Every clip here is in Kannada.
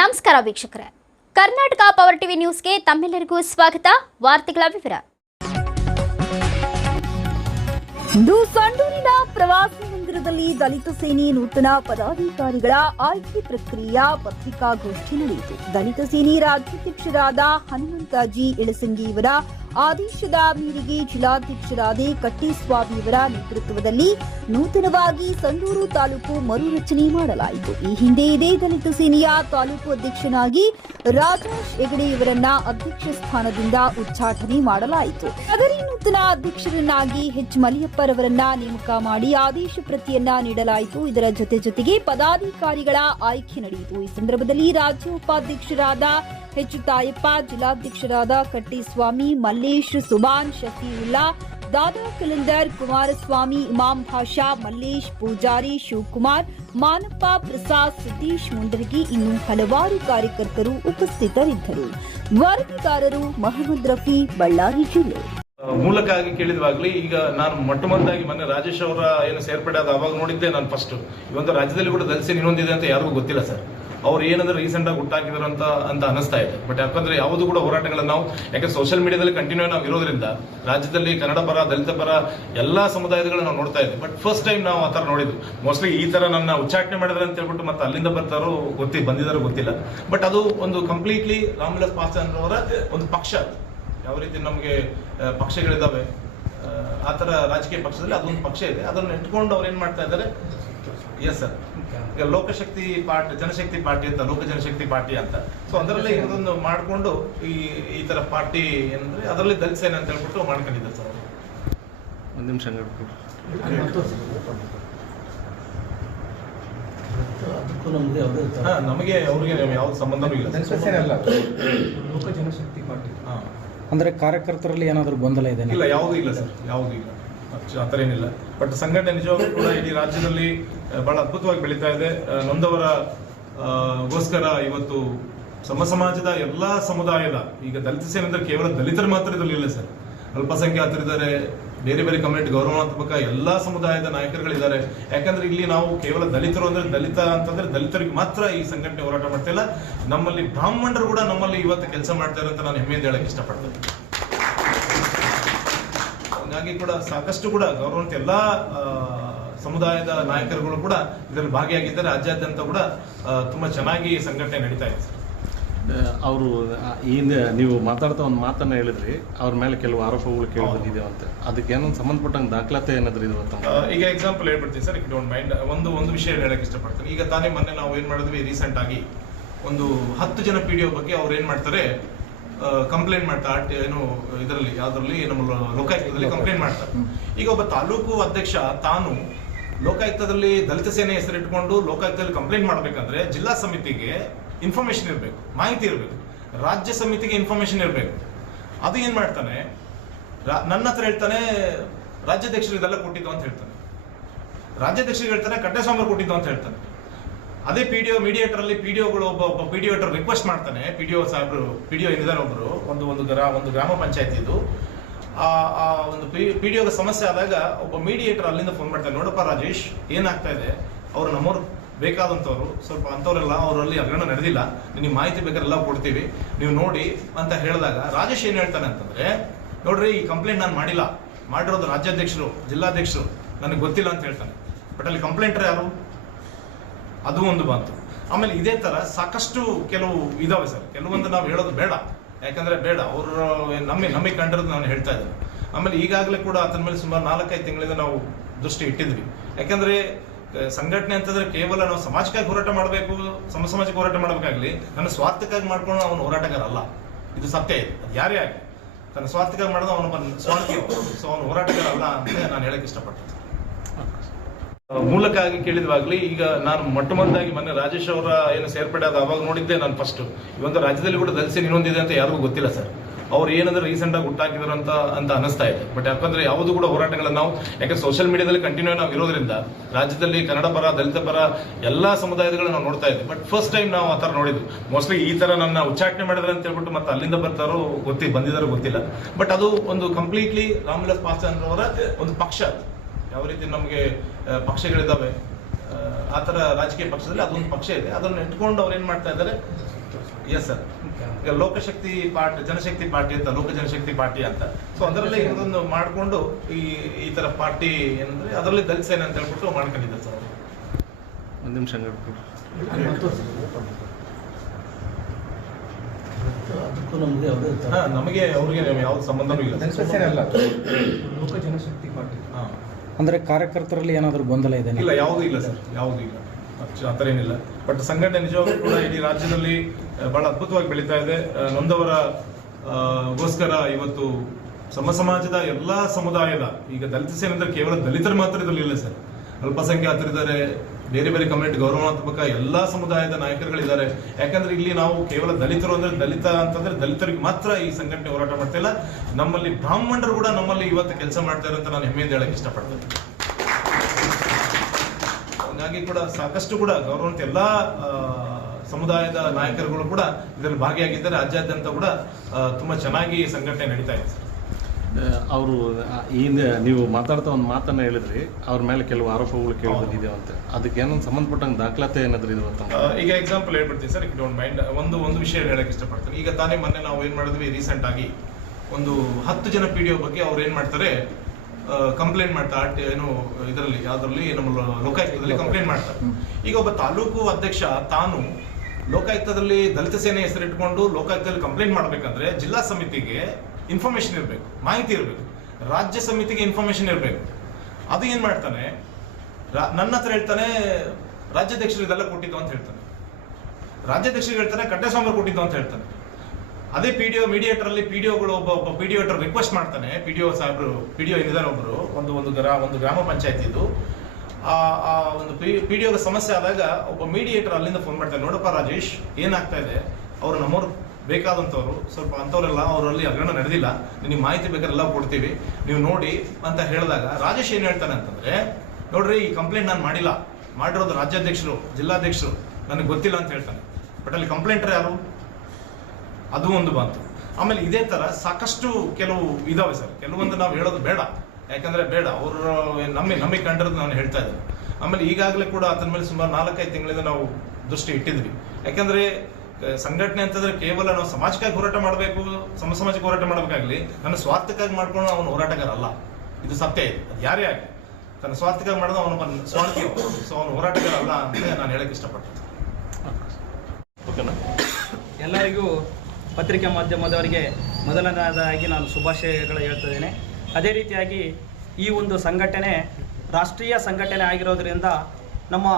ನಮಸ್ಕಾರ ವೀಕ್ಷಕರೇ. ಕರ್ನಾಟಕ ಪವರ್ ಟಿವಿ ನ್ಯೂಸ್ಗೆ ತಮ್ಮೆಲ್ಲರಿಗೂ ಸ್ವಾಗತ. ವಾರ್ತೆಗಳ ವಿವರ. ಇಂದು ಸಂಡೂರಿನ ಪ್ರವಾಸಿ ಮಂದಿರದಲ್ಲಿ ದಲಿತ ಸೇನೆ ನೂತನ ಪದಾಧಿಕಾರಿಗಳ ಆಯ್ಕೆ ಪ್ರಕ್ರಿಯೆಯ ಪತ್ರಿಕಾಗೋಷ್ಠಿ ನಡೆಯಿತು. ದಲಿತ ಸೇನೆ ರಾಜ್ಯಾಧ್ಯಕ್ಷರಾದ ಹನುಮಂತ ಜಿ ಇಳಸಂಗಿ ಇವರ ಆದೇಶದ ಮೇರೆಗೆ ಜಿಲ್ಲಾಧ್ಯಕ್ಷರಾದ ಕಟ್ಟಿಸ್ವಾಮಿಯವರ ನೇತೃತ್ವದಲ್ಲಿ ನೂತನವಾಗಿ ಸಂಡೂರು ತಾಲೂಕು ಮರು ರಚನೆ ಮಾಡಲಾಯಿತು. ಈ ಹಿಂದೆ ಇದೇ ದಲಿತ ಸೇನೆಯ ತಾಲೂಕು ಅಧ್ಯಕ್ಷನಾಗಿ ರಾಜೇಶ್ ಹೆಗಡೆ ಇವರನ್ನ ಅಧ್ಯಕ್ಷ ಸ್ಥಾನದಿಂದ ಉಚ್ಚಾಟನೆ ಮಾಡಲಾಯಿತು. ಅದರಿ ನೂತನ ಅಧ್ಯಕ್ಷರನ್ನಾಗಿ ಎಚ್ ಮಲಿಯಪ್ಪರವರನ್ನ ನೇಮಕ ಮಾಡಿ ಆದೇಶ ಪ್ರತಿಯನ್ನ ನೀಡಲಾಯಿತು. ಇದರ ಜೊತೆ ಜೊತೆಗೆ ಪದಾಧಿಕಾರಿಗಳ ಆಯ್ಕೆ ನಡೆಯಿತು. ಈ ಸಂದರ್ಭದಲ್ಲಿ ರಾಜ್ಯ ಉಪಾಧ್ಯಕ್ಷರಾದ ಎಚ್ ತಾಯಪ್ಪ ಜಿಲ್ಲಾಧ್ಯಕ್ಷರಾದ ಕಟ್ಟಿಸ್ವಾಮಿ, ಮಲ್ಲೇಶ್ ಸುಬಾನ್ ಶಫೀವುಲ್ಲಾ, ದಾದಾ ಕಲಂದರ್, ಕುಮಾರಸ್ವಾಮಿ, ಇಮಾಮ್ ಭಾಷಾ ಮಲ್ಲೇಶ್, ಪೂಜಾರಿ, ಶಿವಕುಮಾರ್, ಮಾನಪ್ಪ, ಪ್ರಸಾದ್, ಸತೀಶ್ ಮುಂಡರಗಿ ಇನ್ನು ಹಲವಾರು ಕಾರ್ಯಕರ್ತರು ಉಪಸ್ಥಿತರಿದ್ದರು. ವರದಿಗಾರರು ಮಹಮ್ಮದ್ ರಫಿ, ಬಳ್ಳಾರಿ ಜಿಲ್ಲೆ. ಮೂಲಕ್ಕಾಗಿ ಕೇಳಿದ್ವಾಗ್ಲಿ ಈಗ ನಾನು ಮೊಟ್ಟ ಮೊದಲಾಗಿ ಮೊನ್ನೆ ರಾಜೇಶ್ ಅವರ ಏನು ಸೇರ್ಪಡೆ ಅದು ಅವಾಗ ನೋಡಿದ್ದೆ ನಾನು ಫಸ್ಟ್ ಇವತ್ತು ರಾಜ್ಯದಲ್ಲಿ ಕೂಡ ದಲಿಸಿ ಇನ್ನೊಂದಿದೆ ಅಂತ ಯಾರಿಗೂ ಗೊತ್ತಿಲ್ಲ ಸರ್. ಅವ್ರು ಏನಂದ್ರೆ ರೀಸೆಂಟ್ ಆಗಿ ಹುಟ್ಟಾಕಿದ್ರು ಅಂತ ಅಂತ ಅನಿಸ್ತಾ ಇದೆ. ಬಟ್ ಯಾಕಂದ್ರೆ ಯಾವುದು ಕೂಡ ಹೋರಾಟಗಳನ್ನ ನಾವು, ಯಾಕೆ ಸೋಷಿಯಲ್ ಮೀಡಿಯಾದಲ್ಲಿ ಕಂಟಿನ್ಯೂ ನಾವು ಇರೋದ್ರಿಂದ ರಾಜ್ಯದಲ್ಲಿ ಕನ್ನಡ ಪರ, ದಲಿತ ಪರ ಎಲ್ಲಾ ಸಮುದಾಯಗಳನ್ನ ನಾವು ನೋಡ್ತಾ ಇದ್ವಿ. ಬಟ್ ಫಸ್ಟ್ ಟೈಮ್ ನಾವು ಆ ತರ ನೋಡಿದ್ವಿ. ಮೋಸ್ಟ್ಲಿ ಈ ತರ ನನ್ನ ಉಚ್ಚಾಟನೆ ಮಾಡಿದ್ರೆ ಅಂತ ಹೇಳ್ಬಿಟ್ಟು ಮತ್ತೆ ಅಲ್ಲಿಂದ ಬರ್ತಾರೋ ಗೊತ್ತಿ ಬಂದಿದ್ದಾರೋ ಗೊತ್ತಿಲ್ಲ. ಬಟ್ ಅದು ಒಂದು ಕಂಪ್ಲೀಟ್ಲಿ ರಾಮವಿಲಾಸ್ ಪಾಸ್ವಾನ್ ಅವರ ಒಂದು ಪಕ್ಷ ಯಾವ ರೀತಿ ನಮಗೆ ಪಕ್ಷಗಳಿದ್ದಾವೆ ಆ ಥರ ರಾಜಕೀಯ ಪಕ್ಷದಲ್ಲಿ ಅದೊಂದು ಪಕ್ಷ ಇದೆ. ಅದನ್ನು ಇಟ್ಕೊಂಡು ಅವ್ರು ಏನ್ ಮಾಡ್ತಾ ಇದ್ದಾರೆ? ಎಸ್ ಸರ್ ಈಗ ಲೋಕಶಕ್ತಿ ಪಾರ್ಟಿ ಜನಶಕ್ತಿ ಪಾರ್ಟಿ ಅಂತ ಲೋಕ ಜನಶಕ್ತಿ ಪಾರ್ಟಿ ಅಂತ. ಸೊ ಅದರಲ್ಲಿ ಇದೊಂದು ಮಾಡಿಕೊಂಡು ಈ ಈ ತರ ಪಾರ್ಟಿ ಏನಂದ್ರೆ ಅದರಲ್ಲಿ ದಲಿತ ಸೇನೆ ಅಂತ ಹೇಳ್ಬಿಟ್ಟು ಮಾಡ್ಕೊಂಡಿದ್ದಾರೆ ಸರ್ ಅವರು ಒಂದು ನಿಮಿಷ ಅದಕ್ಕೂ ನಮ್ಗೆ ನಮಗೆ ಅವ್ರಿಗೆ ಯಾವ್ದು ಸಂಬಂಧನೂ ಇಲ್ಲ ಲೋಕ ಜನಶಕ್ತಿ ಪಾರ್ಟಿ. ಹಾ. ಅಂದ್ರೆ ಕಾರ್ಯಕರ್ತರಲ್ಲಿ ಏನಾದರೂ ಗೊಂದಲ ಇದೆ? ಇಲ್ಲ ಯಾವುದೂ ಇಲ್ಲ ಸರ್ ಯಾವುದೂ ಇಲ್ಲ. ಆ ಥರ ಏನಿಲ್ಲ. ಬಟ್ ಸಂಘಟನೆ ನಿಜವಾಗ್ಲೂ ಕೂಡ ಇಡೀ ರಾಜ್ಯದಲ್ಲಿ ಬಹಳ ಅದ್ಭುತವಾಗಿ ಬೆಳೀತಾ ಇದೆ. ನೊಂದವರ ಗೋಸ್ಕರ ಇವತ್ತು ಸಮ ಸಮಾಜದ ಎಲ್ಲಾ ಸಮುದಾಯದ, ಈಗ ದಲಿತ ಸೇನೆ ಅಂದ್ರೆ ಕೇವಲ ದಲಿತರು ಮಾತ್ರ ಇದರಲ್ಲಿ ಸರ್. ಅಲ್ಪಸಂಖ್ಯಾತರಿದ್ದಾರೆ ಬೇರೆ ಬೇರೆ ಕಮ್ಯುನಿಟಿ ಗೌರವಾತ್ಮಕ ಎಲ್ಲಾ ಸಮುದಾಯದ ನಾಯಕರುಗಳಿದ್ದಾರೆ. ಯಾಕಂದ್ರೆ ಇಲ್ಲಿ ನಾವು ಕೇವಲ ದಲಿತರು ಅಂದ್ರೆ ದಲಿತ ಅಂತಂದ್ರೆ ದಲಿತರಿಗೆ ಮಾತ್ರ ಈ ಸಂಘಟನೆ ಹೋರಾಟ ಮಾಡ್ತಾ ಇಲ್ಲ. ನಮ್ಮಲ್ಲಿ ಬ್ರಾಹ್ಮಣರು ಕೂಡ ನಮ್ಮಲ್ಲಿ ಇವತ್ತು ಕೆಲಸ ಮಾಡ್ತಾರೆ ಅಂತ ನಾನು ಹೆಮ್ಮೆಯಿಂದ ಹೇಳಕ್ ಇಷ್ಟಪಡ್ತೇನೆ. ಹಾಗಾಗಿ ಕೂಡ ಸಾಕಷ್ಟು ಕೂಡ ಗೌರವಂತ ಎಲ್ಲಾ ಸಮುದಾಯದ ನಾಯಕರುಗಳು ಕೂಡ ಇದರಲ್ಲಿ ಭಾಗಿಯಾಗಿದ್ದಾರೆ. ರಾಜ್ಯಾದ್ಯಂತ ಕೂಡ ತುಂಬಾ ಚೆನ್ನಾಗಿ ಸಂಘಟನೆ ನಡೀತಾ ಇದೆ. ಸರ್. ಅವರು ಈ ಹಿಂದೆ ನೀವು ಮಾತಾಡ್ತಾ ಒಂದು ಮಾತನ್ನ ಹೇಳಿದ್ರಿ. ಅವ್ರ ಮೇಲೆ ಕೆಲವು ಆರೋಪಗಳು ಕೇಳಿ ಬಂದಿದೆ ಅಂತ. ಅದಕ್ಕೆ ಏನೊಂದು ಸಂಬಂಧಪಟ್ಟಂಗೆ ದಾಖಲಾತಿ ಏನಾದ್ರೂ ಇದು ಅಂತ? ಈಗ ಎಕ್ಸಾಂಪಲ್ ಹೇಳ್ಬಿಡ್ತೀನಿ ಸರ್ ಇಫ್ ಡೋಂಟ್ ಮೈಂಡ್ ಒಂದು ಒಂದು ವಿಷಯ ಹೇಳಕ್ ಇಷ್ಟಪಡ್ತೀನಿ. ಈಗ ತಾನೇ ಮೊನ್ನೆ ನಾವು ಏನ್ ಮಾಡಿದ್ವಿ? ರೀಸೆಂಟ್ ಆಗಿ ಒಂದು ಹತ್ತು ಜನ ಪಿ ಡಿ ಬಗ್ಗೆ ಅವ್ರು ಏನ್ ಮಾಡ್ತಾರೆ? ಕಂಪ್ಲೇಂಟ್ ಮಾಡ್ತಾ ಏನು ಇದರಲ್ಲಿ ಯಾವ್ದ್ರಲ್ಲಿ ನಮ್ಮ ಲೋಕಾಯುಕ್ತದಲ್ಲಿ ಕಂಪ್ಲೇಂಟ್ ಮಾಡ್ತಾರೆ ಈಗ ಒಬ್ಬ ತಾಲೂಕು ಅಧ್ಯಕ್ಷ ತಾನು ಲೋಕಾಯುಕ್ತದಲ್ಲಿ ದಲಿತ ಸೇನೆ ಹೆಸರಿಟ್ಕೊಂಡು ಲೋಕಾಯುಕ್ತದಲ್ಲಿ ಕಂಪ್ಲೇಂಟ್ ಮಾಡ್ಬೇಕಂದ್ರೆ ಜಿಲ್ಲಾ ಸಮಿತಿಗೆ ಇನ್ಫಾರ್ಮೇಶನ್ ಇರಬೇಕು ಮಾಹಿತಿ ಇರಬೇಕು ರಾಜ್ಯ ಸಮಿತಿಗೆ ಇನ್ಫಾರ್ಮೇಶನ್ ಇರಬೇಕು. ಅದು ಏನ್ ಮಾಡ್ತಾನೆ? ನನ್ನ ಹತ್ರ ಹೇಳ್ತಾನೆ ರಾಜ್ಯಾಧ್ಯಕ್ಷರು ಇದೆಲ್ಲ ಕೊಟ್ಟಿದ್ದು ಅಂತ ಹೇಳ್ತಾನೆ. ರಾಜ್ಯಾಧ್ಯಕ್ಷರಿಗೆ ಹೇಳ್ತಾನೆ ಕಟ್ಟೆಸ್ವಾಮಿ ಕೊಟ್ಟಿದ್ದು ಅಂತ ಹೇಳ್ತಾನೆ. ಅದೇ ಪಿ ಡಿ ಒ ಮೀಡಿಯೇಟರ್ ಅಲ್ಲಿ ಪಿ ಡಿ ಒಗಳು ಒಬ್ಬ ಒಬ್ಬ ಪಿ ಡಿ ರಿಕ್ವೆಸ್ಟ್ ಮಾಡ್ತಾನೆ. ಪಿ ಡಿ ಒ ಸಾಹೇಬರು ಪಿ ಡಿ ಒ ಏನಿದಾನೆ ಒಬ್ರು, ಒಂದು ಒಂದು ಗ್ರಾ ಒಂದು ಗ್ರಾಮ ಪಂಚಾಯತ್ ಇದು. ಆ ಒಂದು ಪಿ ಡಿ ಸಮಸ್ಯೆ ಆದಾಗ ಒಬ್ಬ ಮೀಡಿಯೇಟರ್ ಅಲ್ಲಿಂದ ಫೋನ್ ಮಾಡ್ತಾನೆ. ನೋಡಪ್ಪ ರಾಜೇಶ್, ಏನಾಗ್ತಾ ಇದೆ? ಅವ್ರು ನಮ್ಮವ್ರು ಬೇಕಾದಂಥವ್ರು. ಸ್ವಲ್ಪ ಅಂಥವ್ರೆಲ್ಲ ಅವರಲ್ಲಿ ಹಗರಣ ನಡೆದಿಲ್ಲ. ನಿಮ್ಗೆ ಮಾಹಿತಿ ಬೇಕಾರೆಲ್ಲ ಕೊಡ್ತೀವಿ. ನೀವು ನೋಡಿ ಅಂತ ಹೇಳಿದಾಗ ರಾಜೇಶ್ ಏನು ಹೇಳ್ತಾನೆ ಅಂತಂದ್ರೆ, ನೋಡ್ರಿ, ಈ ಕಂಪ್ಲೇಂಟ್ ನಾನು ಮಾಡಿಲ್ಲ. ಮಾಡಿರೋದು ರಾಜ್ಯಾಧ್ಯಕ್ಷರು, ಜಿಲ್ಲಾಧ್ಯಕ್ಷರು. ನನಗೆ ಗೊತ್ತಿಲ್ಲ ಅಂತ ಹೇಳ್ತಾನೆ. ಬಟ್ ಅಲ್ಲಿ ಕಂಪ್ಲೇಂಟರ್ ಯಾರು? ಅದು ಒಂದು ಬಂತು ಆಮೇಲೆ ಇದೇ ತರ ಸಾಕಷ್ಟು ಕೆಲವು ಇದಾವೆ ಸರ್. ಕೆಲವೊಂದು ನಾವು ಹೇಳೋದು ಬೇಡ. ಯಾಕಂದ್ರೆ ಬೇಡ. ಅವರು ನಮ್ಮ ನಮಗೆ ಕಂಡಿರೋದು ನಾನು ಹೇಳ್ತಾ ಇದ್ದೇನೆ. ಆಮೇಲೆ ಈಗಾಗಲೇ ಕೂಡ ಅದನ್ನ ಮೇಲೆ ಸುಮಾರು ನಾಲ್ಕೈದು ತಿಂಗಳಿಂದ ನಾವು ದೃಷ್ಟಿ ಇಟ್ಟಿದ್ವಿ. ಯಾಕಂದ್ರೆ ಸಂಘಟನೆ ಅಂತಂದ್ರೆ ಕೇವಲ ನಾವು ಸಮಾಜಕ್ಕಾಗಿ ಹೋರಾಟ ಮಾಡಬೇಕು ಸಮ ಸಮಾಜಕ್ಕೆ ಹೋರಾಟ ಮಾಡಬೇಕಾಗ್ಲಿ, ನನ್ನ ಸ್ವಾರ್ಥಕ್ಕಾಗಿ ಮಾಡ್ಕೊಂಡು ಅವನು ಹೋರಾಟಗಾರ ಅಲ್ಲ ಇದು ಸತ್ಯ ಇದೆ. ಅದು ಯಾರೇ ಆಗಲಿ. ತನ್ನ ಸ್ವಾರ್ಥಕ್ಕಾಗಿ ಮಾಡೋದು ಅವನು ಸ್ವಾರ್ಥಿ ಸೊ ಅವನು ಹೋರಾಟಗಾರ ಅಲ್ಲ ಅಂತ ನಾನು ಹೇಳಕ್ ಇಷ್ಟಪಡ್ತೀನಿ. ಮೂಲಕ್ಕಾಗಿ ಕೇಳಿದ್ವಾಗ್ಲಿ ಈಗ ನಾನು ಮೊಟ್ಟ ಮೊದಲಾಗಿ ಮೊನ್ನೆ ರಾಜೇಶ್ ಅವರ ಏನು ಸೇರ್ಪಡೆ ಆದ ಅವಾಗ ನೋಡಿದ್ದೆ ನಾನು ಫಸ್ಟ್ ಇವತ್ತು ರಾಜ್ಯದಲ್ಲಿ ಕೂಡ ದಲಿಸಿ ಇನ್ನೊಂದಿದೆ ಅಂತ ಯಾರಿಗೂ ಗೊತ್ತಿಲ್ಲ ಸರ್ ಅವ್ರು ಏನಂದ್ರೆ ರೀಸೆಂಟ್ ಆಗಿ ಹುಟ್ಟಾಕಿದ್ರು ಅಂತ ಅಂತ ಅನಿಸ್ತಾ ಇದೆ. ಬಟ್ ಯಾಕಂದ್ರೆ ಯಾವುದು ಕೂಡ ಹೋರಾಟಗಳನ್ನ ನಾವು, ಯಾಕಂದ್ರೆ ಸೋಷಿಯಲ್ ಮೀಡಿಯಾದಲ್ಲಿ ಕಂಟಿನ್ಯೂ ನಾವು ಇರೋದ್ರಿಂದ ರಾಜ್ಯದಲ್ಲಿ ಕನ್ನಡ ಪರ, ದಲಿತ ಪರ ಎಲ್ಲಾ ಸಮುದಾಯಗಳು ನಾವು ನೋಡ್ತಾ ಇದ್ವಿ. ಬಟ್ ಫಸ್ಟ್ ಟೈಮ್ ನಾವು ಆ ತರ ನೋಡಿದ್ವಿ. ಮೋಸ್ಟ್ಲಿ ಈ ತರ ನನ್ನ ಉಚ್ಚಾಟನೆ ಮಾಡಿದ್ರೆ ಅಂತ ಹೇಳ್ಬಿಟ್ಟು ಮತ್ತೆ ಅಲ್ಲಿಂದ ಬರ್ತಾರೋ ಗೊತ್ತಿ ಬಂದಿದಾರೋ ಗೊತ್ತಿಲ್ಲ. ಬಟ್ ಅದು ಒಂದು ಕಂಪ್ಲೀಟ್ಲಿ ರಾಮವಿಲಾಸ್ ಪಾಸ್ವಾನ್ ಅವರ ಒಂದು ಪಕ್ಷ ಅದು. ಯಾವ ರೀತಿ ನಮಗೆ ಪಕ್ಷಗಳಿದ್ದಾವೆ ಪಕ್ಷಗಳಿದಾವೆ ಆ, ಥರ ರಾಜಕೀಯ ಪಕ್ಷದಲ್ಲಿ ಅದೊಂದು ಪಕ್ಷ ಇದೆ. ಅದನ್ನು ಇಟ್ಕೊಂಡು ಅವ್ರು ಏನು ಮಾಡ್ತಾ ಇದ್ದಾರೆ? ಎಸ್ ಸರ್ ಈಗ ಲೋಕಶಕ್ತಿ ಪಾರ್ಟಿ ಜನಶಕ್ತಿ ಪಾರ್ಟಿ ಅಂತ ಲೋಕ ಜನಶಕ್ತಿ ಪಾರ್ಟಿ ಅಂತ. ಸೊ ಅದರಲ್ಲಿ ಇದೊಂದು ಮಾಡಿಕೊಂಡು ಈ ಈ ಥರ ಪಾರ್ಟಿ ಏನಂದ್ರೆ ಅದರಲ್ಲಿ ದಲಿತ ಸೇನೆ ಅಂತ ಹೇಳ್ಬಿಟ್ಟು ಮಾಡ್ಕೊಂಡಿದ್ದಾರೆ ಸರ್ ಅವರು. ಒಂದು ನಿಮಿಷ. ಅದಕ್ಕೂ ನಮಗೆ ಅವ್ರಿಗೆ ಯಾವ್ದು ಸಂಬಂಧನೂ ಇಲ್ಲ. ಲೋಕ ಜನಶಕ್ತಿ ಪಾರ್ಟಿ. ಹಾ. ಅಂದ್ರೆ ಕಾರ್ಯಕರ್ತರಲ್ಲಿ ಏನಾದರೂ ಗೊಂದಲ ಇದೆ? ಇಲ್ಲ, ಯಾವುದೂ ಇಲ್ಲ ಸರ್, ಯಾವುದೂ ಇಲ್ಲ. ಆ ಏನಿಲ್ಲ. ಬಟ್ ಸಂಘಟನೆ ನಿಜವಾಗ್ಲೂ ಕೂಡ ಇಡೀ ರಾಜ್ಯದಲ್ಲಿ ಬಹಳ ಅದ್ಭುತವಾಗಿ ಬೆಳೀತಾ ಇದೆ. ನೊಂದವರ ಗೋಸ್ಕರ ಇವತ್ತು ಸಮ ಸಮಾಜದ ಎಲ್ಲಾ ಸಮುದಾಯದ, ಈಗ ದಲಿತ ಸೇನೆ ಅಂದ್ರೆ ಕೇವಲ ದಲಿತರು ಮಾತ್ರ ಇದರಲ್ಲಿ ಇಲ್ಲ ಸರ್. ಅಲ್ಪಸಂಖ್ಯಾತರಿದ್ದಾರೆ ಬೇರೆ ಬೇರೆ ಕಮ್ಯುನಿಟಿ ಗೌರವಾತ್ಮಕ ಎಲ್ಲಾ ಸಮುದಾಯದ ನಾಯಕರುಗಳಿದ್ದಾರೆ. ಯಾಕಂದ್ರೆ ಇಲ್ಲಿ ನಾವು ಕೇವಲ ದಲಿತರು ಅಂದ್ರೆ ದಲಿತ ಅಂತಂದ್ರೆ ದಲಿತರಿಗೆ ಮಾತ್ರ ಈ ಸಂಘಟನೆ ಹೋರಾಟ ಮಾಡ್ತಾ ಇಲ್ಲ. ನಮ್ಮಲ್ಲಿ ಬ್ರಾಹ್ಮಣರು ಕೂಡ ನಮ್ಮಲ್ಲಿ ಇವತ್ತು ಕೆಲಸ ಮಾಡ್ತಾರೆ ಅಂತ ನಾನು ಹೆಮ್ಮೆಯಿಂದ ಹೇಳಕ್ ಇಷ್ಟಪಡ್ತೇನೆ. ಹಾಗಾಗಿ ಕೂಡ ಸಾಕಷ್ಟು ಕೂಡ ಗೌರವಂತ ಎಲ್ಲಾ ಸಮುದಾಯದ ನಾಯಕರುಗಳು ಕೂಡ ಇದರಲ್ಲಿ ಭಾಗಿಯಾಗಿದ್ದಾರೆ. ರಾಜ್ಯಾದ್ಯಂತ ಕೂಡ ತುಂಬಾ ಚೆನ್ನಾಗಿ ಈ ಸಂಘಟನೆ ನಡೀತಾ ಇದೆ. ಅವರು ಈ ಹಿಂದೆ ನೀವು ಮಾತಾಡ್ತಾ ಒಂದು ಮಾತನ್ನ ಹೇಳಿದ್ರಿ ಅವ್ರ ಮೇಲೆ ಕೆಲವು ಆರೋಪಗಳು ಕೇಳಿ ಬಂದಿದೆ ಅಂತ. ಅದಕ್ಕೆ ಏನೊಂದು ಸಂಬಂಧಪಟ್ಟಂಗೆ ದಾಖಲಾತಿ ಏನಾದ್ರು ಇದು ಅಂತ. ಈಗ ಎಕ್ಸಾಂಪಲ್ ಹೇಳ್ಬಿಡ್ತೀನಿ ಸರ್ ಇಫ್ ಡೋಂಟ್ ಮೈಂಡ್ ಒಂದು ಒಂದು ವಿಷಯ ಹೇಳಕ್ ಇಷ್ಟಪಡ್ತೀನಿ. ಈಗ ತಾನೇ ಮೊನ್ನೆ ನಾವು ಏನ್ ಮಾಡಿದ್ವಿ ರೀಸೆಂಟ್ ಆಗಿ ಒಂದು ಹತ್ತು ಜನ ಪಿ ಡಿ ಒ ಬಗ್ಗೆ ಅವ್ರು ಏನ್ ಮಾಡ್ತಾರೆ ಕಂಪ್ಲೇಂಟ್ ಮಾಡ್ತಾ ಏನು ಇದರಲ್ಲಿ ಯಾವ್ದ್ರಲ್ಲಿ ನಮ್ಮ ಲೋಕಾಯುಕ್ತದಲ್ಲಿ ಕಂಪ್ಲೇಂಟ್ ಮಾಡ್ತಾರೆ. ಈಗ ಒಬ್ಬ ತಾಲೂಕು ಅಧ್ಯಕ್ಷ ತಾನು ಲೋಕಾಯುಕ್ತದಲ್ಲಿ ದಲಿತ ಸೇನೆ ಹೆಸರಿಟ್ಕೊಂಡು ಲೋಕಾಯುಕ್ತದಲ್ಲಿ ಕಂಪ್ಲೇಂಟ್ ಮಾಡ್ಬೇಕಂದ್ರೆ ಜಿಲ್ಲಾ ಸಮಿತಿಗೆ ಇನ್ಫಾರ್ಮೇಶನ್ ಇರಬೇಕು, ಮಾಹಿತಿ ಇರಬೇಕು, ರಾಜ್ಯ ಸಮಿತಿಗೆ ಇನ್ಫಾರ್ಮೇಶನ್ ಇರಬೇಕು. ಅದು ಏನು ಮಾಡ್ತಾನೆ? ನನ್ನ ಹತ್ರ ಹೇಳ್ತಾನೆ, ರಾಜ್ಯಾಧ್ಯಕ್ಷರು ಇದೆಲ್ಲ ಕೊಟ್ಟಿದ್ದು ಅಂತ ಹೇಳ್ತಾನೆ. ರಾಜ್ಯಾಧ್ಯಕ್ಷರಿಗೆ ಹೇಳ್ತಾನೆ ಕಟ್ಟೆಸ್ವಾಮಿ ಕೊಟ್ಟಿದ್ದು ಅಂತ ಹೇಳ್ತಾನೆ. ಅದೇ ಪಿ ಡಿ ಒ ಮೀಡಿಯೇಟರ್ ಅಲ್ಲಿ ಪಿ ಡಿ ಒಗಳು ಒಬ್ಬ ಒಬ್ಬ ಪಿ ಡಿ ರಿಕ್ವೆಸ್ಟ್ ಮಾಡ್ತಾನೆ. ಪಿ ಡಿ ಒ ಸಾಹೇಬರು ಪಿ ಡಿ ಒ ಏನಿದ್ದಾರೆ ಒಬ್ಬರು ಒಂದು ಒಂದು ಗ್ರಾ, ಒಂದು ಗ್ರಾಮ ಪಂಚಾಯತ್ ಇದು. ಆ ಒಂದು ಪಿ ಪಿ ಡಿ ಸಮಸ್ಯೆ ಆದಾಗ ಒಬ್ಬ ಮೀಡಿಯೇಟರ್ ಅಲ್ಲಿಂದ ಫೋನ್ ಮಾಡ್ತಾನೆ, ನೋಡಪ್ಪ ರಾಜೇಶ್, ಏನಾಗ್ತಾ ಇದೆ? ಅವ್ರು ನಮ್ಮವ್ರು ಬೇಕಾದಂಥವ್ರು ಸ್ವಲ್ಪ ಅಂಥವರೆಲ್ಲ ಅವರಲ್ಲಿ ಹಗರಣ ನಡೆದಿಲ್ಲ. ನಿಮಗೆ ಮಾಹಿತಿ ಬೇಕಾದ್ರೆ ಎಲ್ಲ ಕೊಡ್ತೀವಿ. ನೀವು ನೋಡಿ ಅಂತ ಹೇಳಿದಾಗ ರಾಜೇಶ್ ಏನು ಹೇಳ್ತಾನೆ ಅಂತಂದ್ರೆ, ನೋಡ್ರಿ, ಈ ಕಂಪ್ಲೇಂಟ್ ನಾನು ಮಾಡಿಲ್ಲ. ಮಾಡಿರೋದು ರಾಜ್ಯಾಧ್ಯಕ್ಷರು, ಜಿಲ್ಲಾಧ್ಯಕ್ಷರು, ನನಗೆ ಗೊತ್ತಿಲ್ಲ ಅಂತ ಹೇಳ್ತಾನೆ. ಬಟ್ ಅಲ್ಲಿ ಕಂಪ್ಲೇಂಟರ್ ಯಾರು? ಅದು ಒಂದು ಬಂತು ಆಮೇಲೆ ಇದೇ ತರ ಸಾಕಷ್ಟು ಕೆಲವು ಇದಾವೆ ಸರ್. ಕೆಲವೊಂದು ನಾವು ಹೇಳೋದು ಬೇಡ. ಯಾಕಂದ್ರೆ ಬೇಡ. ಅವರು ನಮಗೆ ನಮಗೆ ಕಂಡಿರೋದು ನಾನು ಹೇಳ್ತಾ ಇದ್ದೀನಿ. ಆಮೇಲೆ ಈಗಾಗಲೇ ಕೂಡ ಅದನ್ನ ಮೇಲೆ ಸುಮಾರು ನಾಲ್ಕೈದು ತಿಂಗಳಿಂದ ನಾವು ದೃಷ್ಟಿ ಇಟ್ಟಿದ್ವಿ. ಯಾಕಂದ್ರೆ ಸಂಘಟನೆ ಅಂತಂದ್ರೆ ಕೇವಲ ನಾವು ಸಮಾಜಕ್ಕಾಗಿ ಹೋರಾಟ ಮಾಡಬೇಕು ಸಮ ಸಮಾಜಕ್ಕೆ ಹೋರಾಟ ಮಾಡಬೇಕಾಗ್ಲಿ ನನ್ನ ಸ್ವಾರ್ಥಕ್ಕಾಗಿ ಮಾಡ್ಕೊಂಡು ಅವನು ಹೋರಾಟಗಾರಲ್ಲ. ಇದು ಸತ್ಯ ಇದೆ. ಅದು ಯಾರೇ ಆಗಲಿ. ತನ್ನ ಸ್ವಾರ್ಥಕ್ಕಾಗಿ ಮಾಡೋದು ಅವನೊಬ್ಬ ಸ್ವಾರ್ಥಿ ಸೊ ಅವನು ಹೋರಾಟಗಾರ ಅಲ್ಲ ಅಂತ ನಾನು ಹೇಳಕ್ಕೆ ಇಷ್ಟಪಡ್ತೀನಿ. ಓಕೆನಾ? ಎಲ್ಲರಿಗೂ ಪತ್ರಿಕಾ ಮಾಧ್ಯಮದವರಿಗೆ ಮೊದಲನೇದಾಗಿ ನಾನು ಶುಭಾಶಯಗಳು ಹೇಳ್ತಿದ್ದೇನೆ ಅದೇ ರೀತಿಯಾಗಿ ಈ ಒಂದು ಸಂಘಟನೆ ರಾಷ್ಟ್ರೀಯ ಸಂಘಟನೆ ಆಗಿರೋದ್ರಿಂದ ನಮ್ಮ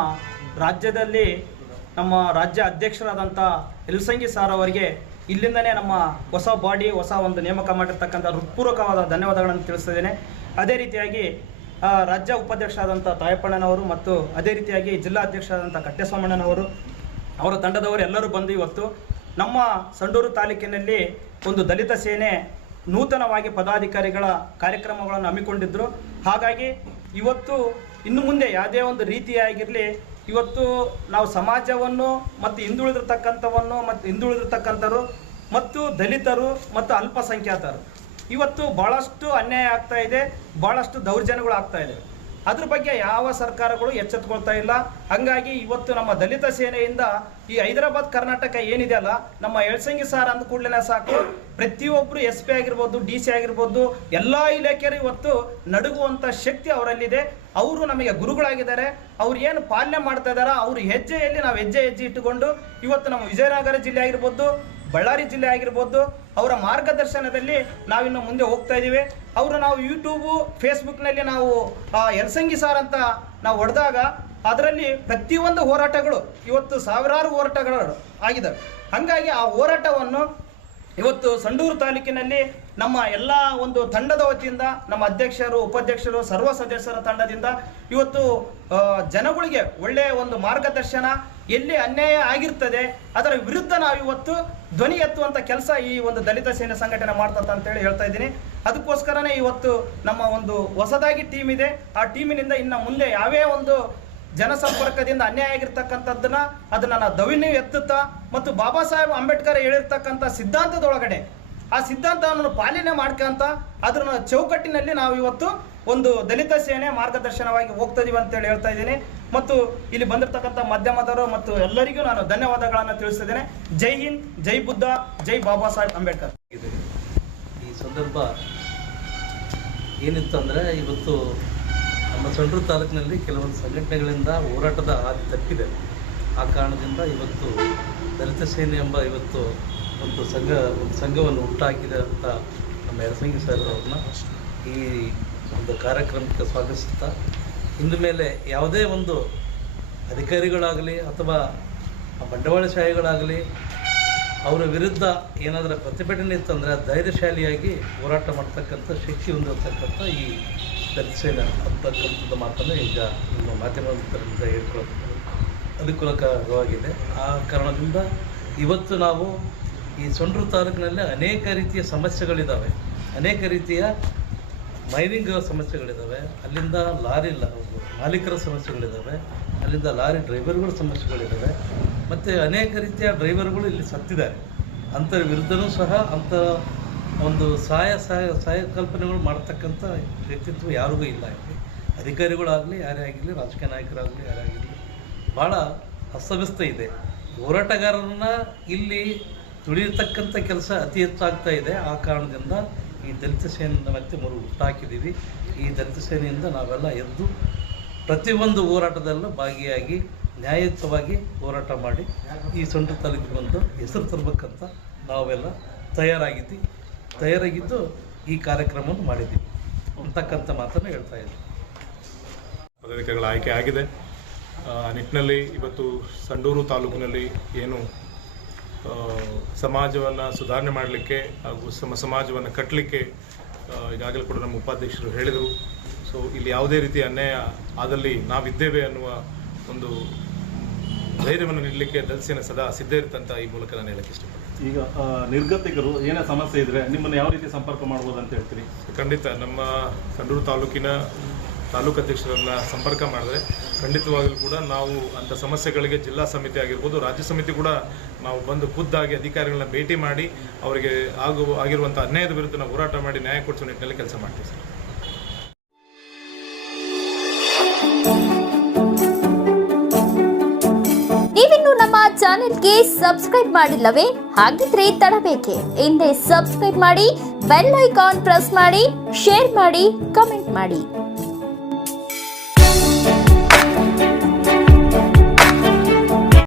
ರಾಜ್ಯದಲ್ಲಿ ನಮ್ಮ ರಾಜ್ಯ ಅಧ್ಯಕ್ಷರಾದಂಥ ಎಲ್ಸಂಗಿ ಸಾರ್ ಅವರಿಗೆ ಇಲ್ಲಿಂದನೇ ನಮ್ಮ ಹೊಸ ಬಾಡಿ, ಹೊಸ ಒಂದು ನೇಮಕ ಮಾಡಿರ್ತಕ್ಕಂಥ ಹೃತ್ಪೂರ್ವಕವಾದ ಧನ್ಯವಾದಗಳನ್ನು ತಿಳಿಸ್ತಿದ್ದೇನೆ. ಅದೇ ರೀತಿಯಾಗಿ ರಾಜ್ಯ ಉಪಾಧ್ಯಕ್ಷರಾದಂಥ ತಾಯಪ್ಪಣ್ಣನವರು ಮತ್ತು ಅದೇ ರೀತಿಯಾಗಿ ಜಿಲ್ಲಾ ಅಧ್ಯಕ್ಷರಾದಂಥ ಕಟ್ಟೆಸ್ವಾಮಣ್ಣನವರು, ಅವರ ತಂಡದವರು ಎಲ್ಲರೂ ಬಂದು ಇವತ್ತು ನಮ್ಮ ಸಂಡೂರು ತಾಲೂಕಿನಲ್ಲಿ ಒಂದು ದಲಿತ ಸೇನೆ ನೂತನವಾಗಿ ಪದಾಧಿಕಾರಿಗಳ ಕಾರ್ಯಕ್ರಮಗಳನ್ನು ಹಮ್ಮಿಕೊಂಡಿದ್ದರು ಹಾಗಾಗಿ ಇವತ್ತು ಇನ್ನು ಮುಂದೆ ಯಾವುದೇ ಒಂದು ರೀತಿಯಾಗಿರಲಿ ಇವತ್ತು ನಾವು ಸಮಾಜವನ್ನು ಮತ್ತು ಹಿಂದುಳಿದಿರ್ತಕ್ಕಂಥವನ್ನು ಮತ್ತು ಹಿಂದುಳಿದಿರ್ತಕ್ಕಂಥರು ಮತ್ತು ದಲಿತರು ಮತ್ತು ಅಲ್ಪಸಂಖ್ಯಾತರು. ಇವತ್ತು ಭಾಳಷ್ಟು ಅನ್ಯಾಯ ಆಗ್ತಾ ಇದೆ ಭಾಳಷ್ಟು ದೌರ್ಜನ್ಯಗಳು ಆಗ್ತಾ ಇದೆ. ಅದ್ರ ಬಗ್ಗೆ ಯಾವ ಸರ್ಕಾರಗಳು ಎಚ್ಚೆತ್ಕೊಳ್ತಾ ಇಲ್ಲ. ಹಂಗಾಗಿ ಇವತ್ತು ನಮ್ಮ ದಲಿತ ಸೇನೆಯಿಂದ ಈ ಹೈದರಾಬಾದ್, ಕರ್ನಾಟಕ ಏನಿದೆ ಅಲ್ಲ, ನಮ್ಮ ಎಳ್ಸಂಗಿ ಸಾರ್ ಅಂದ ಕೂಡಲೇ ಸಾಕು. ಪ್ರತಿಯೊಬ್ಬರು ಎಸ್ ಪಿ ಆಗಿರ್ಬೋದು, ಡಿ ಸಿ ಆಗಿರ್ಬೋದು, ಎಲ್ಲ ಇಲಾಖೆಯರು ಇವತ್ತು ನಡುಗುವಂಥ ಶಕ್ತಿ ಅವರಲ್ಲಿದೆ. ಅವರು ನಮಗೆ ಗುರುಗಳಾಗಿದ್ದಾರೆ ಅವ್ರು ಏನು ಪಾಲನೆ ಮಾಡ್ತಾ ಇದಾರ ಅವ್ರ ಹೆಜ್ಜೆಯಲ್ಲಿ ನಾವು ಹೆಜ್ಜೆ ಹೆಜ್ಜೆ ಇಟ್ಟುಕೊಂಡು ಇವತ್ತು ನಮ್ಮ ವಿಜಯನಗರ ಜಿಲ್ಲೆ ಆಗಿರ್ಬೋದು ಬಳ್ಳಾರಿ ಜಿಲ್ಲೆ ಆಗಿರ್ಬೋದು ಅವರ ಮಾರ್ಗದರ್ಶನದಲ್ಲಿ ನಾವಿನ್ನು ಮುಂದೆ ಹೋಗ್ತಾ ಇದ್ದೀವಿ. ಅವರು ನಾವು ಯೂಟ್ಯೂಬು ಫೇಸ್ಬುಕ್ನಲ್ಲಿ ನಾವು ಆ, ಎಲ್ಸಂಗಿ ಸಾರ್ ಅಂತ ನಾವು ಹೊಡೆದಾಗ ಅದರಲ್ಲಿ ಪ್ರತಿಯೊಂದು ಹೋರಾಟಗಳು ಇವತ್ತು ಸಾವಿರಾರು ಹೋರಾಟಗಳು ಆಗಿದ್ದಾವೆ. ಹಾಗಾಗಿ ಆ ಹೋರಾಟವನ್ನು ಇವತ್ತು ಸಂಡೂರು ತಾಲೂಕಿನಲ್ಲಿ ನಮ್ಮ ಎಲ್ಲ ಒಂದು ತಂಡದ ವತಿಯಿಂದ, ನಮ್ಮ ಅಧ್ಯಕ್ಷರು, ಉಪಾಧ್ಯಕ್ಷರು, ಸರ್ವ ಸದಸ್ಯರ ತಂಡದಿಂದ ಇವತ್ತು ಜನಗಳಿಗೆ ಒಳ್ಳೆಯ ಒಂದು ಮಾರ್ಗದರ್ಶನ ಎಲ್ಲಿ ಅನ್ಯಾಯ ಆಗಿರ್ತದೆ, ಅದರ ವಿರುದ್ಧ ನಾವು ಇವತ್ತು ಧ್ವನಿ ಎತ್ತುವಂಥ ಕೆಲಸ ಈ ಒಂದು ದಲಿತ ಸೇನೆ ಸಂಘಟನೆ ಮಾಡ್ತದೆ ಅಂತೇಳಿ ಹೇಳ್ತಾ ಇದ್ದೀನಿ. ಅದಕ್ಕೋಸ್ಕರನೇ ಇವತ್ತು ನಮ್ಮ ಒಂದು ಹೊಸದಾಗಿ ಟೀಮ್ ಇದೆ. ಆ ಟೀಮಿನಿಂದ ಇನ್ನು ಮುಂದೆ ಯಾವೇ ಒಂದು ಜನಸಂಪರ್ಕದಿಂದ ಅನ್ಯಾಯ ಆಗಿರ್ತಕ್ಕಂಥದ್ದನ್ನ, ಅದನ್ನ ನಾವು ಎತ್ತುತ್ತಾ, ಮತ್ತು ಬಾಬಾ ಸಾಹೇಬ್ ಅಂಬೇಡ್ಕರ್ ಹೇಳಿರ್ತಕ್ಕಂಥ ಸಿದ್ಧಾಂತದೊಳಗಡೆ ಆ ಸಿದ್ಧಾಂತವನ್ನು ಪಾಲನೆ ಮಾಡ್ಕೊಂತ ಅದ್ರ ಚೌಕಟ್ಟಿನಲ್ಲಿ ನಾವು ಇವತ್ತು ಒಂದು ದಲಿತ ಸೇನೆ ಮಾರ್ಗದರ್ಶನವಾಗಿ ಹೋಗ್ತಾ ಇದೀವಿ ಅಂತೇಳಿ ಹೇಳ್ತಾ ಇದ್ದೀನಿ. ಮತ್ತು ಇಲ್ಲಿ ಬಂದಿರತಕ್ಕಂಥ ಮಾಧ್ಯಮದವರು ಮತ್ತು ಎಲ್ಲರಿಗೂ ನಾನು ಧನ್ಯವಾದಗಳನ್ನು ತಿಳಿಸ್ತಿದ್ದೇನೆ. ಜೈ ಹಿಂದ್, ಜೈ ಬುದ್ಧ, ಜೈ ಬಾಬಾ ಸಾಹೇಬ್ ಅಂಬೇಡ್ಕರ್. ಈ ಸಂದರ್ಭ ಏನಿತ್ತು ಅಂದರೆ ಇವತ್ತು ನಮ್ಮ ಸಂಡೂರು ತಾಲೂಕಿನಲ್ಲಿ ಕೆಲವೊಂದು ಸಂಘಟನೆಗಳಿಂದ ಹೋರಾಟದ ಹಾದಿ ತಪ್ಪಿದೆ. ಆ ಕಾರಣದಿಂದ ಇವತ್ತು ದಲಿತ ಸೇನೆ ಎಂಬ ಇವತ್ತು ಒಂದು ಸಂಘ, ಒಂದು ಸಂಘವನ್ನು ಹುಟ್ಟಾಕಿದಂಥ ನಮ್ಮ ಯರಸಂಗಿ ಸರ್ ಅವ್ರನ್ನ ಈ ಒಂದು ಕಾರ್ಯಕ್ರಮಕ್ಕೆ ಸ್ವಾಗತಿಸುತ್ತಾ, ಇನ್ನು ಮೇಲೆ ಯಾವುದೇ ಒಂದು ಅಧಿಕಾರಿಗಳಾಗಲಿ ಅಥವಾ ಬಂಡವಾಳಶಾಹಿಗಳಾಗಲಿ ಅವರ ವಿರುದ್ಧ ಏನಾದರೂ ಪ್ರತಿಭಟನೆ ಇತ್ತಂದರೆ ಧೈರ್ಯಶಾಲಿಯಾಗಿ ಹೋರಾಟ ಮಾಡ್ತಕ್ಕಂಥ ಶಕ್ತಿ ಹೊಂದಿರತಕ್ಕಂಥ ಈ ಸದಸ್ಯನ ಅಂತಕ್ಕಂಥದ್ದು ಮಾತನ್ನು ಈಗ ನಿಮ್ಮ ಮಾಧ್ಯಮದಿಂದ ಹೇಳ್ಕೊಳ್ಳೋದು. ಅನುಕೂಲಕರವಾಗಿದೆ. ಆ ಕಾರಣದಿಂದ ಇವತ್ತು ನಾವು ಈ ಸೊಂಡ್ರು ತಾಲೂಕಿನಲ್ಲಿ ಅನೇಕ ರೀತಿಯ ಸಮಸ್ಯೆಗಳಿದ್ದಾವೆ ಅನೇಕ ರೀತಿಯ ಮೈನಿಂಗ್ ಸಮಸ್ಯೆಗಳಿದ್ದಾವೆ ಅಲ್ಲಿಂದ ಲಾರಿ ಮಾಲೀಕರ ಸಮಸ್ಯೆಗಳಿದ್ದಾವೆ ಅಲ್ಲಿಂದ ಲಾರಿ ಡ್ರೈವರ್ಗಳ ಸಮಸ್ಯೆಗಳಿದ್ದಾವೆ ಮತ್ತು ಅನೇಕ ರೀತಿಯ ಡ್ರೈವರ್ಗಳು ಇಲ್ಲಿ ಸತ್ತಿದ್ದಾರೆ. ಅಂಥರ ವಿರುದ್ಧನೂ ಸಹ ಅಂಥ ಒಂದು ಸಹಾಯ ಸಹಾಯ ಸಹಾಯ ಕಲ್ಪನೆಗಳು ಮಾಡ್ತಕ್ಕಂಥ ವ್ಯಕ್ತಿತ್ವ ಯಾರಿಗೂ ಇಲ್ಲ ಇಲ್ಲಿ. ಅಧಿಕಾರಿಗಳಾಗಲಿ, ಯಾರೇ ಆಗಿರಲಿ, ರಾಜಕೀಯ ನಾಯಕರಾಗಲಿ, ಯಾರೇ ಆಗಿರಲಿ ಭಾಳ ಅಸ್ತವ್ಯಸ್ತ ಇದೆ. ಹೋರಾಟಗಾರರನ್ನ ಇಲ್ಲಿ ತುಳಿಯತಕ್ಕಂಥ ಕೆಲಸ ಅತಿ ಹೆಚ್ಚಾಗ್ತಾ ಇದೆ. ಆ ಕಾರಣದಿಂದ ಈ ದಲಿತ ಸೇನೆಯಿಂದ ಮತ್ತೆ ಮರು ಹುಟ್ಟಾಕಿದ್ದೀವಿ. ಈ ದಲಿತ ಸೇನೆಯಿಂದ ನಾವೆಲ್ಲ ಎದ್ದು ಪ್ರತಿಯೊಂದು ಹೋರಾಟದಲ್ಲೂ ಭಾಗಿಯಾಗಿ, ನ್ಯಾಯಯುತವಾಗಿ ಹೋರಾಟ ಮಾಡಿ, ಈ ಸೊಂಟು ತಾಲೂಕಿಗೆ ಬಂದು ಹೆಸರು ತರಬೇಕಂತ ನಾವೆಲ್ಲ ತಯಾರಾಗಿದ್ವಿ. ತಯಾರಾಗಿದ್ದು ಈ ಕಾರ್ಯಕ್ರಮವನ್ನು ಮಾಡಿದ್ದೀವಿ ಅಂತಕ್ಕಂಥ ಮಾತನ್ನು ಹೇಳ್ತಾ ಇದ್ದೀವಿ ಪದಾಧಿಕಾರಿಗಳ ಆಯ್ಕೆ ಆಗಿದೆ. ಆ, ನಿಟ್ಟಿನಲ್ಲಿ ಇವತ್ತು ಸಂಡೂರು ತಾಲೂಕಿನಲ್ಲಿ ಏನು ಸಮಾಜವನ್ನು ಸುಧಾರಣೆ ಮಾಡಲಿಕ್ಕೆ ಹಾಗೂ ಸಮ ಸಮಾಜವನ್ನು ಕಟ್ಟಲಿಕ್ಕೆ ಈಗಾಗಲೇ ಕೂಡ ನಮ್ಮ ಉಪಾಧ್ಯಕ್ಷರು ಹೇಳಿದರು. ಸೊ ಇಲ್ಲಿ ಯಾವುದೇ ರೀತಿ ಅನ್ಯಾಯ ಆದಲ್ಲಿ ನಾವಿದ್ದೇವೆ ಅನ್ನುವ ಒಂದು ಧೈರ್ಯವನ್ನು ನೀಡಲಿಕ್ಕೆ ದಲ್ಸೇನೆ ಸದಾ ಸಿದ್ಧ ಇರುತ್ತಂತ ಈ ಮೂಲಕ ನಾನು ಹೇಳಕ್ಕೆ ಇಷ್ಟಪಡ್ತೀನಿ. ಈಗ ನಿರ್ಗತಿಕರು ಏನೇ ಸಮಸ್ಯೆ ಇದ್ರೆ ನಿಮ್ಮನ್ನು ಯಾವ ರೀತಿ ಸಂಪರ್ಕ ಮಾಡ್ಬೋದು ಅಂತ ಹೇಳ್ತೀರಿ? ಖಂಡಿತ ನಮ್ಮ ಸಂಡೂರು ತಾಲೂಕಿನ ತಾಲೂಕು ಅಧ್ಯಕ್ಷರನ್ನ ಸಂಪರ್ಕ ಮಾಡಿದ್ರೆ ಖಂಡಿತವಾಗಲೂ ಕೂಡ ನಾವು ಅಂಥ ಸಮಸ್ಯೆಗಳಿಗೆ ಜಿಲ್ಲಾ ಸಮಿತಿ ಆಗಿರ್ಬೋದು, ರಾಜ್ಯ ಸಮಿತಿ ಕೂಡ ನಾವು ಬಂದು ಖುದ್ದಾಗಿ ಅಧಿಕಾರಿಗಳನ್ನ ಭೇಟಿ ಮಾಡಿ ಅವರಿಗೆ ಆಗುವ ಆಗಿರುವಂಥ ಅನ್ಯಾಯದ ವಿರುದ್ಧ ನಾವು ಹೋರಾಟ ಮಾಡಿ ನ್ಯಾಯ ಕೊಡಿಸೋ ನಿಟ್ಟಿನಲ್ಲಿ ಕೆಲಸ ಮಾಡ್ತೀವಿ ಸರ್. ನೀವಿನ್ನು ನಮ್ಮ ಚಾನೆಲ್ಗೆ ಸಬ್ಸ್ಕ್ರೈಬ್ ಮಾಡಿಲ್ಲವೇ? ಹಾಗಿದ್ರೆ ತಡಬೇಕೆ. ಹಿಂದೆ ಸಬ್ಸ್ಕ್ರೈಬ್ ಮಾಡಿ, ಬೆಲ್ ಐಕಾನ್ ಪ್ರೆಸ್ ಮಾಡಿ, ಶೇರ್ ಮಾಡಿ, ಕಮೆಂಟ್ ಮಾಡಿ.